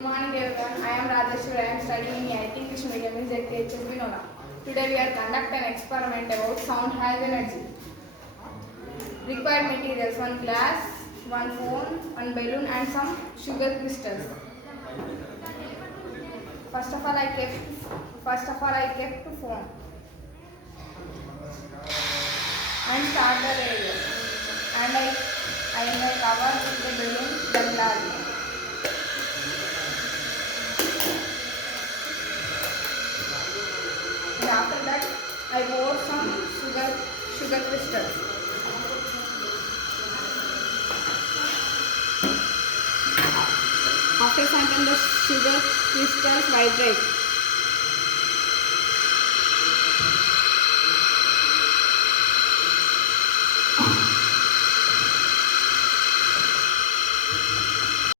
Good morning everyone. I am Rajeshwari. I am studying in IT English medium in ZKHS Vinoda. Today we are conducting an experiment about sound has energy. Required materials: one glass, one phone, one balloon, and some sugar crystals. First of all, I kept phone and start the radio, and I covered with the balloon the glass. And after that, I poured some sugar crystals. After some time, the sugar crystals vibrate.